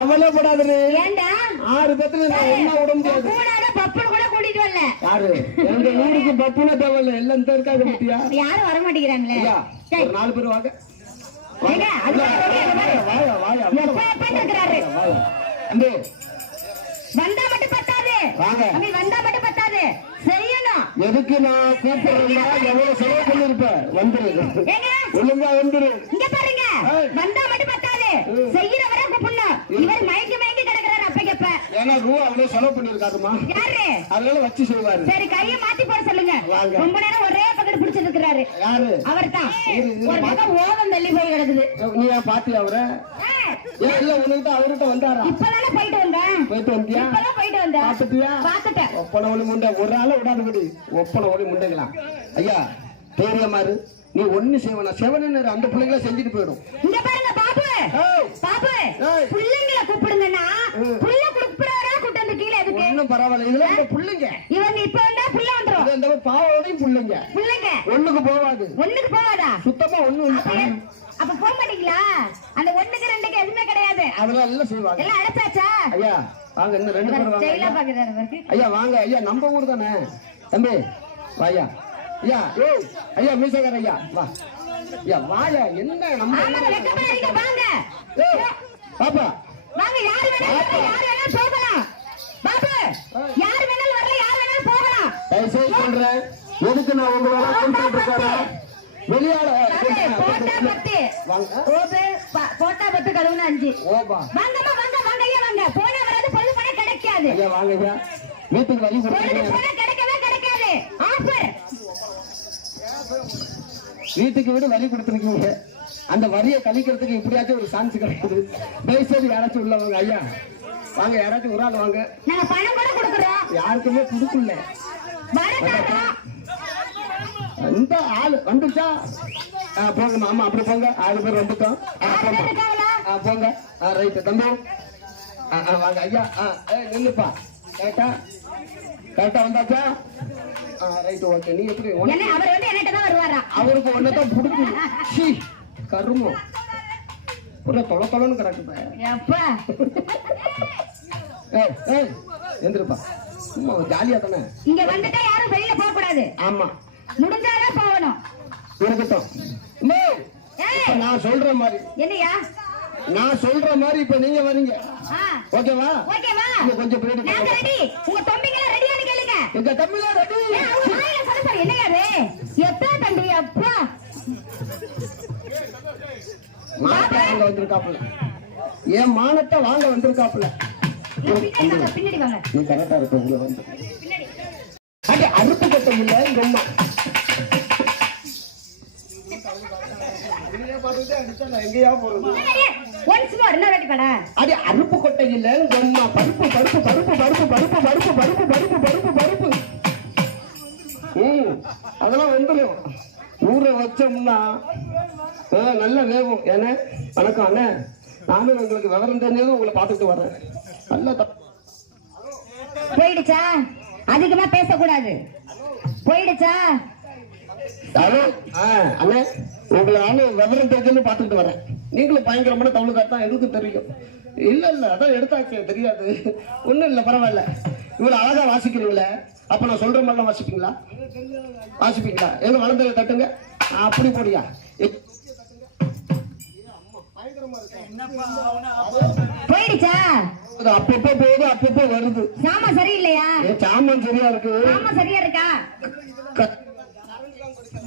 கவலைப்படாதே. ஏண்டா 6 பேத்துல நான் ஒண்ணா விட முடியாது. கூடாத பப்புன்னு கூட கூட்டிட்டு வரல. யாரு? எங்க ஊருக்கு பப்புனே தேவையில்ல. எல்லாம் இந்த இருக்காங்க பத்தியா? யாரும் வர மாட்டேங்கிறாங்களே. ஒரு 4 பேர் வாங்க. ஏங்க வாயா வாயா. எப்ப இருக்கறாரு? அம்பே. வந்தா மட்டும் பத்தாது. வாங்க. அம்பே வந்தா மட்டும் பத்தாது. செய்யணும். எதுக்கு நான் கூப்பிடுறேன்னா எவ்வளவு செலவு பண்ணிருப்பேன். வந்துரு. ஏங்க ஒழுங்கா வந்துரு. இங்க பாருங்க. வந்தா மட்டும் பத்தாது. செய்யறவரை கூப்பிடணும். இவர் மயங்கி மயங்கி கிடக்குறாரு அப்பக்கப்ப. ஏன்னா ரூபா அவ்வளவு செலவு பண்ணிருக்காருமா. யாரு? அதனால வச்சு செய்வாரு. சரி கையை மாத்தி போட சொல்லுங்க. ரொம்ப நேரம் ஒரே பக்கத்துல பிடிச்சிட்டு இருக்காரு. யாரு? அவர்தான். ஒரு பக்கம் ஓதம் தள்ளி போய் கிடக்குது. நீ பாத்தியா அவரை? இல்ல உனக்கு அவர்கிட்ட வந்தாரா? இப்பதானே போயிட்டு வந்தேன். போயிட்டு வந்தியா? இப்பதான் போயிட்டு வந்தேன். பாத்துட்டியா? பாத்துட்டேன். ஒப்பனை ஒளி முண்டை ஒரு ஆள விடாதபடி ஒப்பனை ஒளி முண்டைக்கலாம். ஐயா தைரியமாரு. நீ ஒண்ணு செய்வனா செவனு அந்த பிள்ளைங்கள செஞ்சுட்டு போயிடும். இங்க பாருங்க பாபு. பாபு பிள்ளைங்கள கூப்பிடுங்கனா புள்ள கூப்பிடுறா கூட்டி வந்து கீழ எதுக்கு? ஒண்ணும் பரவாயில்லை. இதுல இந்த பிள்ளைங்க இவங்க இப்ப வந்தா புள்ள வந்துரும். இந்த பாவோடையும் பிள்ளைங்க ஒண்ணுக்கு போவாது. ஒண்ணுக்கு போவாதா? சுத்தமா ஒண்ணு இல்ல. அப்ப போக மாட்டீங்களா? அந்த ஒண்ணுக்கு ரெண்டுக்கு எதுவுமே கிடையாது. அதெல்லாம் எல்லாம் செய்வாங்க. எல்லாம் அடைச்சாச்சா? ஐயா வாங்க இன்னும் 2 பேர் வாங்க. ஜெயிலா பாக்குறாரு பாருங்க. ஐயா வாங்க. ஐயா நம்ம ஊர் தானே தம்பி. வாயா ஐயா. ஏய் ஐயா மீசக்கார ஐயா வா. ஐயா வாயா. என்ன நம்ம வெக்கப்படுறீங்க வாங்க. ஏய் பாப்பா வாங்க. யார் வேணாலும் போகலாம். பாபு யார் வேணாலும் வரல. யார் வேணாலும் போகலாம். தயவு சொல்றேன். எதுக்கு நான் உங்களோட கூப்பிட்டு இருக்கேன்? வெளியால போட்டா 10 ஓபே போட்டா 10 கழுவுன 5 ஓபா. வாங்கம்மா வாங்க வாங்க ஐயா வாங்க. போனா வராது பொழுது போனா கிடைக்காது. ஐயா வாங்க ஐயா. வீட்டுக்கு வழி கொடுங்க. போனா கிடைக்கவே கிடைக்காது. ஆஃபர். வீட்டுக்கு வீடு வழி கொடுத்துருக்கீங்க. அந்த வரியை கழிக்கிறதுக்கு இப்படியாச்சும் ஒரு சான்ஸ் கிடைக்குது. தயவுசெய்து யாராச்சும் உள்ள வாங்க ஐயா. வாங்க யாராச்சும் ஒரு ஆள் வாங்க. நாங்க பணம் கூட கொடுக்குறோம். யாருக்குமே கொடுக்கல. இந்த ஆள் வந்துச்சா? போங்க மாமா அப்படி போங்க. 6 பேர் வந்துட்டோம். போங்க. ரைட் தம்பி வாங்க ஐயா. நில்லுப்பா. கரெக்டா வந்தாச்சா? Right okay. நீ எப்படி? அவர் வந்து என்னட்ட தான் வருவாரா? அவருக்கு ஒன்னதான் புடிக்கும். சி கருமம் ஒரு தொலை தொலைன்னு கிடக்குப்பா. எப்பா ஏய் எந்திருப்பா. சும்மா ஜாலியா தானே. இங்க வந்துட்டா யாரும் வெளியில போக கூடாது. ஆமா முடிஞ்சாதான் போகணும். இருக்கட்டும். நான் சொல்ற மாதிரி. என்னையா? நான் சொல்ற மாதிரி இப்ப நீங்க வரீங்க. ஓகேவா? ஓகேவா? கொஞ்சம் பின்னாடி நாங்க ரெடி. உங்க தம்பிங்களா ரெடியான்னு கேளுங்க. எங்க தம்பிங்களா ரெடி. அவங்க வாயில சொல்ல பாரு. என்னையா அது? எப்பா தம்பி அப்பா. மானத்தை வாங்க வந்திருக்காப்புல. ஏன் மானத்தை வாங்க வந்திருக்காப்புல. பின்னாடி வாங்க. நீ கரெக்டா இருக்க. இங்க வந்து அங்க அறுப்பு கட்ட இல்ல இந்த அம்மா. எங்கயா போறது? ஒன்ஸ் மோர் இன்னொரு வாட்டி பாடா. அது அறுப்பு கொட்டை இல்ல அம்மா. பருப்பு பருப்பு பருப்பு பருப்பு பருப்பு பருப்பு பருப்பு பருப்பு பருப்பு பருப்பு. அதெல்லாம் வந்துடும். ஊற வச்சோம்னா நல்ல வேகும். ஏன்னா வணக்கம் அண்ணே. நானும் உங்களுக்கு விவரம் தெரிஞ்சதும் உங்களை பார்த்துட்டு வர்றேன். நல்ல போயிடுச்சா? அதிகமா பேசக்கூடாது. போயிடுச்சா? அண்ணே உங்களை நானும் விவரம் தெரிஞ்சு பார்த்துட்டு வரேன். நீங்களும் பயங்கரமான தமிழுக்காத்தான் எதுக்கு தெரியும். இல்ல இல்ல அதான் எடுத்தாச்சு தெரியாது. ஒண்ணும் இல்ல பரவாயில்ல. இவ்வளவு அழகா வாசிக்கிறீங்களே. அப்ப நான் சொல்ற மாதிரிலாம் வாசிப்பீங்களா? வாசிப்பீங்களா? எங்க வளர்ந்ததை தட்டுங்க. அப்படி போடியா. போயிடுச்சா? அப்பப்போ போகுது அப்பப்போ வருது. சாமான் சரியில்லையா? சாமான் சரியா இருக்கு. சாமான் சரியா இருக்கா?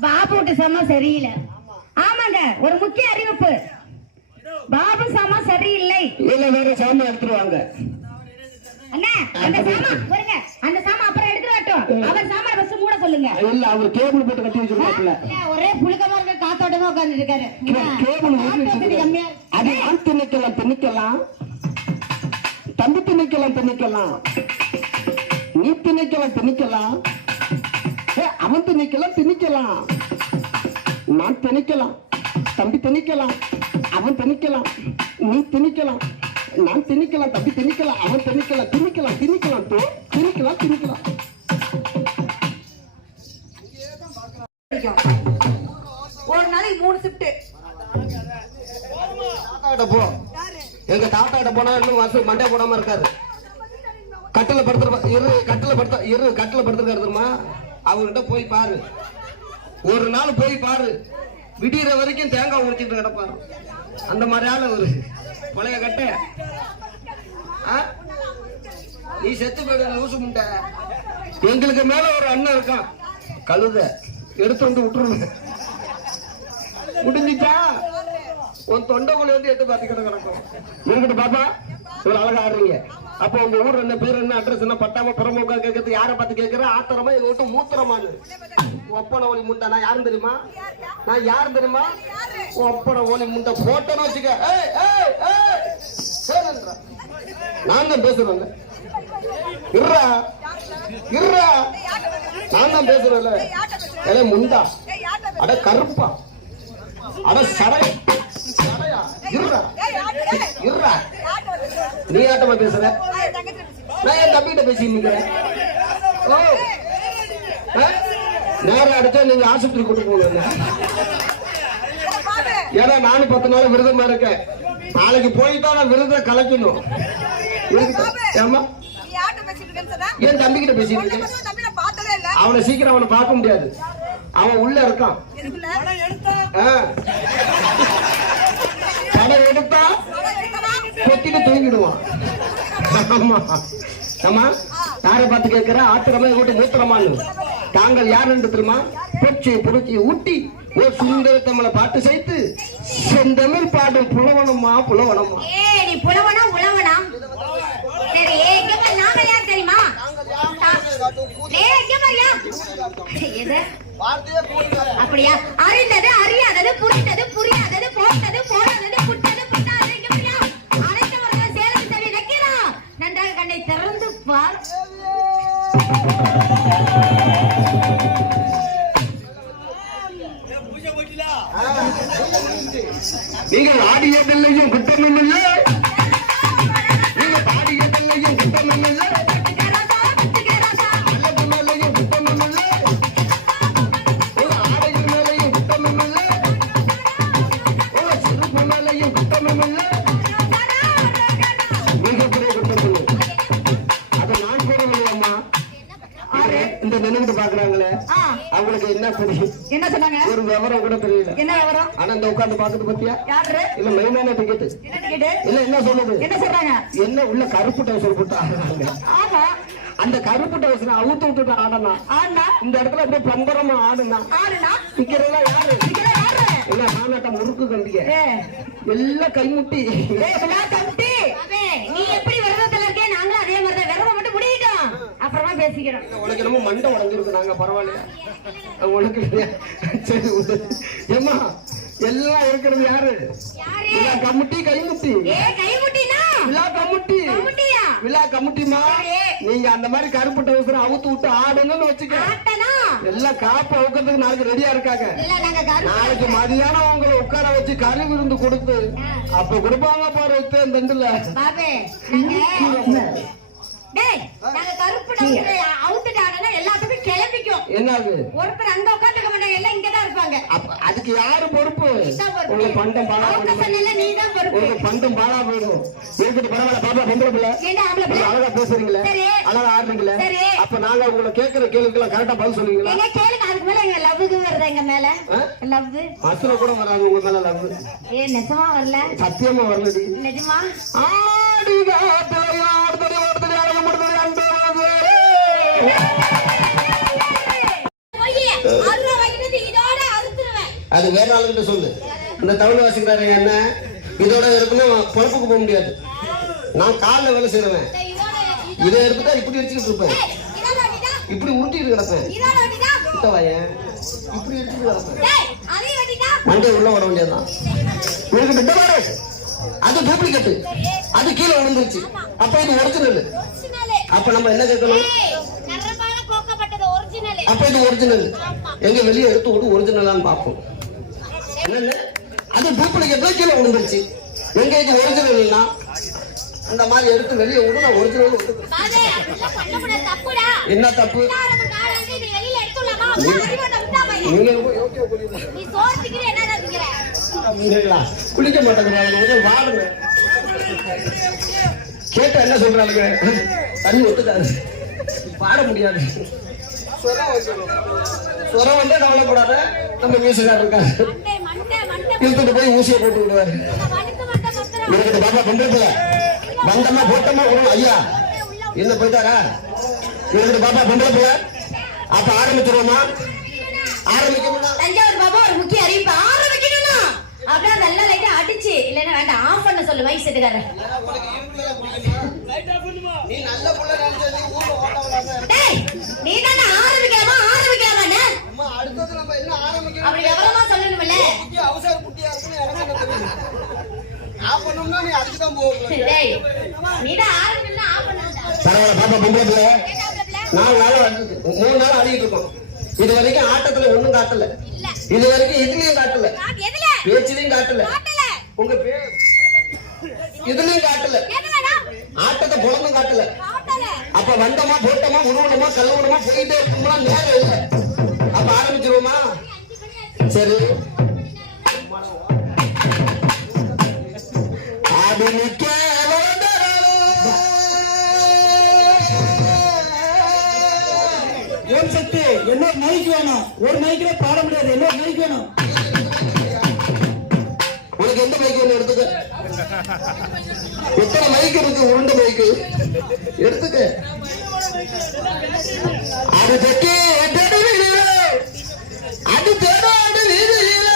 பாபுட்டு சாமான் சரியில்லை. ஆமாங்க ஒரு முக்கிய அறிவிப்பு. பாபு சாமான் சரியில்லை. இல்ல வேற சாமான் எடுத்துருவாங்க. அண்ணா அந்த சாமான் வருங்க. அந்த சாமான் அப்புறம் எடுத்து வரட்டும். அவர் சாமான் ஃபர்ஸ்ட் மூட சொல்லுங்க. இல்ல அவர் கேபிள் போட்டு கட்டி வச்சிருக்காப்ல. ஒரே புழுக்கமா இருக்க காத்தோட்டமா உட்கார்ந்து இருக்காரு. கேபிள் அது நான் திணிக்கலாம். தம்பி திணிக்கலாம். நீ திணிக்கலாம். அவன் திணிக்கலாம். நான் திணிக்கலாம். தம்பி திணிக்கலாம். அவன் திணிக்கலாம். நீ திணிக்கலாம். நான் திணிக்கலாம். தம்பி திணிக்கலாம். அவன் திணிக்கலாம். திணிக்கலாம். ஒரு நாளைக்கு 3 ஷிஃப்ட். போ எங்க தாத்தா கிட்ட போனா இன்னும் மாசம் மண்டே போடாம இருக்காரு. கட்டில படுத்துருக்காரு தெரியுமா? அவர்கிட்ட போய் பாரு, ஒரு நாள் போய் பாரு, விடிகிற வரைக்கும் தேங்காய் உரிச்சிட்டு கிடப்பாரு. அந்த மாதிரியான ஒரு பழைய கட்டை. நீ செத்து போயிடு லூசு முண்டை. எங்களுக்கு மேல ஒரு அண்ணன் இருக்கான், கழுத எடுத்து வந்து விட்டுருங்க. முடிஞ்சிச்சா? உன் தொண்டைக்குள்ள வந்து எட்டு பாத்துக்கிட்டு கிடக்கும். இருக்கட்டு பாப்பா, இவ்வளவு அழகா ஆடுறீங்க. அப்ப உங்க ஊர் என்ன, பேர் என்ன, அட்ரஸ் என்ன, பட்டாம புறமுக கேட்கறது யாரை பார்த்து கேட்கிற? ஆத்திரமா எங்க விட்டு மூத்திரமானு ஒப்பனை ஒளி முண்டை. நான் யாரும் தெரியுமா? ஒப்பனை ஒளி முண்டை போட்டோன்னு வச்சுக்க. நான் தான் பேசுறேன். நான் தான் பேசுறேன். முண்டா, அட கருப்பா, அட சடையா, நீ ஆட்டமா பேசுற? நான் என் தம்பிகிட்ட பேசிட்டு நேரம் அடிச்சா நீங்க ஆஸ்பத்திரி கூட்டு போகணும். ஏன்னா நானும் 10 நாள் விரதமா இருக்கேன். நாளைக்கு போயிட்டா நான் விரதம் கலைக்கணும். ஏமா என் தம்பிகிட்ட பேசிட்டு இருக்கேன். அவனை சீக்கிரம் அவனை பார்க்க முடியாது, அவன் உள்ள இருக்கான். படம் எடுத்தா கொத்திட்டு தூங்கிடுவான். ஆமா, யாரை பார்த்து கேட்கிற? ஆத்திரமா கூட்டு மூத்திரமானு. தாங்கள் யார் என்று தெரியுமா? பொச்சி புரட்சி ஊட்டி ஒரு சுந்தர தமிழை பாட்டு செய்து செந்தமிழ் பாடும் புலவனம்மா. நீ புலவனா உழவனா? சரி, நாங்க யார் தெரியுமா? அப்படியா? அறிந்தது, அறியாதது, புரிந்தது, புரியாதது, போட்டது, போடாதது, புட்டது, புட்டாதது, அனைத்தவர்கள் சேலம் செவி வைக்கிறோம். நன்றாக கண்ணை திறந்து பார். நீங்கள் ஆடியதில்லையும் குற்றமில்லை, நீங்கள் பாடியதில்லையும் குற்றமில்லை, அழகு மேலையும் குற்றமில்லை, ஒரு ஆடையின் மேலையும் குற்றமில்லை, ஒரு சிறுப்பு மேலையும் குற்றமில்லை, மிகப்பெரிய குற்றமில்லை. அதை நான் கூறவில்லையம்மா. இந்த நினைவு பாக்குறாங்களே அவங்களுக்கு என்ன தெரியும்? என்ன சொன்னாங்க? ஒரு விவரம் கூட தெரியல. என்ன விவரம்? ஆனா இந்த உட்கார்ந்து பாக்குறது பத்தியா? யாரு? இல்ல மெயினான டிக்கெட். இல்ல என்ன சொல்லுது? என்ன சொல்றாங்க? என்ன உள்ள கருப்பு டவுசர் போட்டு ஆடுறாங்க. ஆமா, அந்த கருப்பு டவுசர் அவுத்து விட்டுட்டு ஆடனா இந்த இடத்துல அப்படியே பம்பரமா ஆடுனா நிக்கிறதா யாரு? இல்ல நானாட்ட முறுக்கு கம்பிய எல்லாம் கைமுட்டி. நீ எப்படி விரதத்துல இருக்கே, நாங்களும் அதே மாதிரி தான். விரதம் மட்டும் முடியிட்டோம், அப்புறமா பேசிக்கிறோம். உனக்கு நம்ம மண்டை உடஞ்சிருக்கு. நாங்க பரவாயில்லையா? உனக்கு சரி ஏமா எல்லாம் இருக்கிறது யாரு? விழா கமிட்டி, கைமுட்டி. விழா கமிட்டிமா. நீங்க அந்த மாதிரி கருப்பு டவுசர் அவுத்து விட்டு ஆடணும்னு வச்சுக்க. எல்லாம் காப்பு அவுக்கிறதுக்கு நாளைக்கு ரெடியா இருக்காங்க. நாளைக்கு மதியானம் உங்களை உட்கார வச்சு கறி விருந்து கொடுத்து அப்ப கொடுப்பாங்க பாரு தண்டுல. என்னது? ஒருத்தர் அங்க உட்காந்துக்க மாட்டாங்க, எல்லாம் இங்கதான் இருப்பாங்க. அதுக்கு யாரு பொறுப்பு? உங்க பண்டம் பாலா போயிடும். பண்டம் பாலா போயிடும். இருக்குது பரவாயில்ல. பாப்பா பொம்பளை பிள்ளை அழகா பேசுறீங்களே, அழகா ஆடுறீங்களே. அப்ப நாங்க உங்களை கேட்கிற கேள்விக்கெல்லாம் கரெக்டா பதில் சொல்லுவீங்களா? அதுக்கு மேல எங்க லவ்வுக்கு வருது. எங்க மேல லவ் மசுர கூட வராது. உங்க மேல லவ் நிஜமா வரல, சத்தியமா வரல. நிஜமா அது வேற ஆளுகிட்ட சொல்லு. இந்த தமிழ் வாசிக்கிறாரு என்ன இதோட இருக்கணும், பொறுப்புக்கு போக முடியாது. நான் காலில் வேலை செய்யறேன், இதை எடுத்துட்டா இப்படி வச்சுக்கிட்டு இருப்பேன், இப்படி உருட்டிட்டு கிடப்பேன், இப்படி எடுத்துட்டு கிடப்பேன், மண்டே உள்ள வர வேண்டியதுதான். அது டூப்ளிகேட், அது கீழே விழுந்துருச்சு. அப்ப இது ஒரிஜினல். அப்ப நம்ம என்ன கேட்கணும்? அப்ப இது ஒரிஜினல். எங்க வெளியே எடுத்து விட்டு ஒரிஜினலான்னு பார்ப்போம். என்னன்னு அது டூப்ளிகேட் கீழே விழுந்துருச்சு. எங்க இது ஒரிஜினல்னா அந்த மாதிரி எடுத்து வெளியே விடு. நான் ஒரிஜினல் என்ன தப்பு? நீங்க குளிக்க மாட்டேங்கிறாங்க, வாடுங்க. கேட்டா என்ன சொல்றாங்க? தண்ணி ஒத்துக்காது, பாட முடியாது. சுரம் வந்து கவலைப்படாத, நம்ம மியூசிக்காரர் இருக்காரு, இழுத்துட்டு போய் ஊசியை போட்டு விடுவாரு. எனக்கு பாப்பா பண்றதுல வந்தமா போட்டமா வரும். ஐயா என்ன போயிட்டாரா? எனக்கு பாப்பா பண்றதுல அப்ப ஆரம்பிச்சிருவோமா? ஆரம்பிக்கணும்னா தஞ்சாவூர் பாபா ஒரு முக்கிய அறிவிப்பு ஆரம்பிக்கணும்னா அப்படியே நல்லா லைட்டா அடிச்சு இல்லன்னா வேண்டாம் ஆஃப் பண்ண சொல்லு மைக் செட்டுக்காரர். நீ நல்ல புள்ள நினைச்சது ஊர்ல ஓட்ட விடாத. டேய் நீ தான ஆரம்பிக்கலாமானே? அம்மா அடுத்து நம்ம என்ன ஆரம்பிக்கணும்? அப்படி எவ்வளவுமா சொல்லணும்ல? குட்டி அவசர குட்டியா இருக்குன்னு எனக்கு என்ன தெரியும்? ஆஃப் பண்ணனும்னா நீ அதுக்கு தான் போவல. டேய் நீ தான் ஆரம்பிக்கணும்னா ஆஃப் பண்ணடா. பரவாயில்லை பாப்பா பண்றதுல 4 நாள் 3 நாள் ஆடிட்டு இருக்கோம். இது வரைக்கும் ஆட்டத்துல ஒண்ணும் காட்டல. இது வரைக்கும் இதுலயும் காட்டல, பேச்சிலையும் காட்டல, உங்க பேர் இதுலயும் காட்டல, ஆட்டத்தை பொழந்தும் காட்டல. அப்ப வந்தமா போட்டமா உருவனமா கல்லுவனமா போயிட்டே இருக்குமா? நேரம் இல்லை. அப்ப ஆரம்பிச்சிருவோமா? சரி. ஓம் சக்தி என்ன மைக் வேணும்? ஒரு மைக்ல பாட முடியாது, என்ன மைக் வேணும்? உனக்கு எந்த மைக் வேணும் எடுத்துக்க. எத்தனை மைக் இருக்கு? உருண்டை மைக்கு எடுத்துக்க. அது தெக்கே அது தேடாடு வீதியிலே.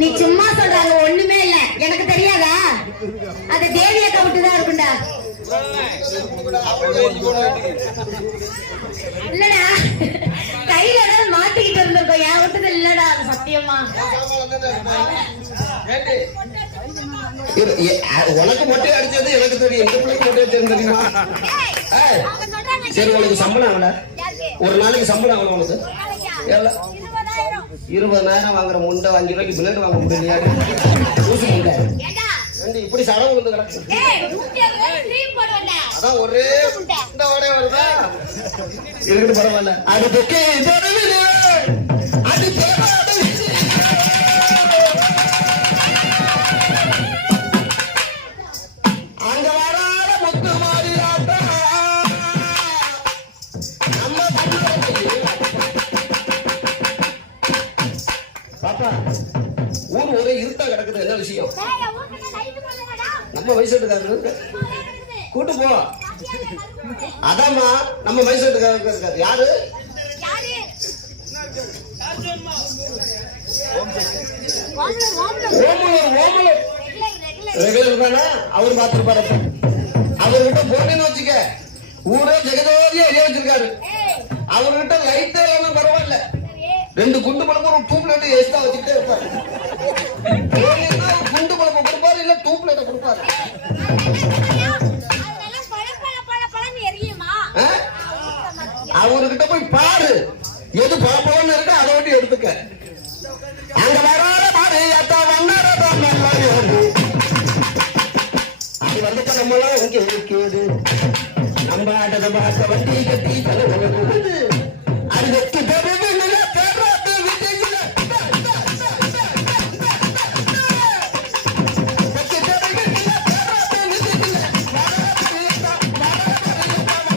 நீ சும்மா சொல்றாங்க ஒண்ணுமே இல்ல, எனக்கு தெரியாதா? அது தேவி அக்கா விட்டுதான் இருக்குண்டா. இல்லடா கையில ஏதாவது மாட்டிக்கிட்டு இருந்திருக்கோம், என் விட்டது இல்லடா, அது சத்தியமா. உனக்கு மொட்டை அடிச்சது எனக்கு தெரியும், எந்த பிள்ளைக்கு மொட்டை அடிச்சது தெரியுமா? சரி உனக்கு சம்பளம் ஆகல, ஒரு நாளைக்கு சம்பளம் ஆகல உனக்கு? 20,000 வாங்குற முண்டை 5 ரூபாய்க்கு பிளேடு வாங்க முடியலையா? ஊசி முண்டை இப்படி சடம் விழுந்து கிடக்கு. அதான் ஒரே முண்டை வருதா? இருக்கட்டும் பரவாயில்ல. அடுத்து அங்க வராத முத்து மாறியாட்டா நம்ம பாப்பா. ஊர் ஒரே இருட்டா கிடக்குது, என்ன விஷயம்? நம்ம வயசுக்காரரு கூட்டு போ. அதாம்மா நம்ம வயசுக்காரருக்கு இருக்காரு. யாரு? ரெகுலர் தானே? அவரு பாத்துருப்பாரு. அவர்கிட்ட போனேன்னு வச்சுக்க, ஊரே ஜெகதோதியா எழுதி வச்சிருக்காரு. அவர்கிட்ட லைட்டே இல்லாம பரவாயில்ல, 2 குண்டு பழப்பு ஒரு டூப் லைட் எக்ஸ்ட்ரா வச்சுக்கிட்டே இருப்பாரு. குண்டு பழப்பை கொடுப்பாரு, இல்ல டூப் லைட்டை கொடுப்பாரு. அவர்கிட்ட போய் பாரு, எது பழப்பழம்னு இருக்கு அதை விட்டு எடுத்துக்க. அங்க வராத பாரு அது வந்துட்ட நம்மளாம் இங்க இருக்குது. நம்ம ஆட்டத்தை பார்க்க வண்டி கட்டி தலை அது வெற்றி